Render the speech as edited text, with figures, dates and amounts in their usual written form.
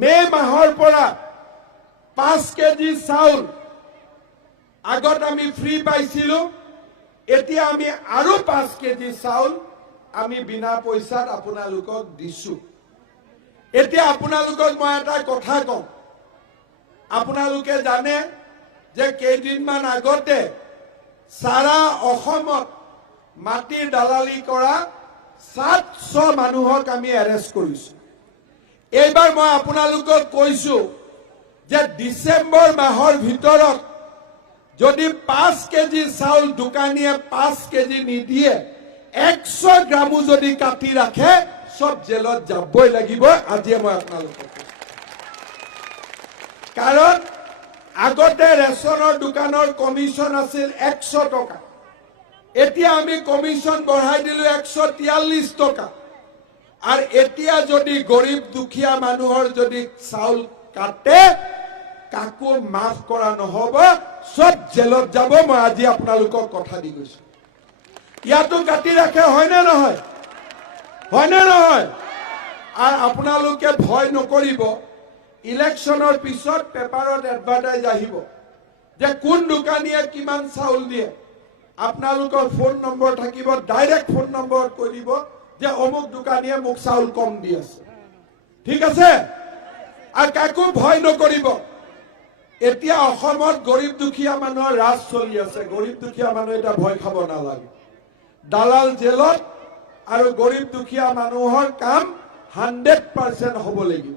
মে মাহৰ পৰা 5 কেজি চাউল আগত আমি ফ্ৰী পাইছিলো এতিয়া আমি আৰু 5 কেজি চাউল আমি বিনা পইচাত আপোনালোকক দিছো এতিয়া আপোনালোকক মই এটা কথা কওঁ আপোনালোকে জানে যে কেইদিনমান আগতে সারা অসমত মাটিৰ দালালি কৰা 700 মানুহক আমি এৰেষ্ট কৰিছো এইবাৰ মই আপোনালোকক কৈছো যে ডিসেম্বৰ মাহৰ ভিতৰত যদি 5 কেজি চাউল দোকানীয়ে 5 কেজি নিদিয়ে 100 গ্ৰামো যদি কাটি ৰাখে সব জেলত যাবই লাগিব আজি মই আপোনালোকক কাৰণ আগতে ৰেশনৰ দোকানৰ কমিশন আছিল 100 টকা এতিয়া আমি কমিশন বঢ়াই দিলো 143 টকা আর এতিয়া যদি গরিব দুখিয়া মানুহৰ যদি চাউল কাটে কাকো মাফ কৰা নহব সব জেলত যাব মই আজি আপোনালোকক কথা দি গৈছো ইয়াতো কাটি ৰাখে হয় না নহয় আৰ আপোনালোকে ভয় নকৰিব ইলেকশনৰ পিছত পেপাৰত এডভাৰটাইজ আহিব যে কোন দোকানীয়ে কিমান চাউল দিয়ে আপোনালোকৰ ফোন নম্বৰ থাকিব ডাইৰেক্ট ফোন নম্বৰত কৈ দিব যে অমুক দোকানীয়ে মোক চাউল কম দি আছে ঠিক আছে আর কাকো ভয় নকৰিব এতিয়া অসমত গৰিব দুখিয়া মানুহৰ ৰাজ চলি আছে গৰিব দুখিয়া মানুহ এটা ভয় খাব নালাগে দালাল জেলত আৰু গৰিব দুখিয়া মানুহৰ কাম 100% হ'ব লাগিব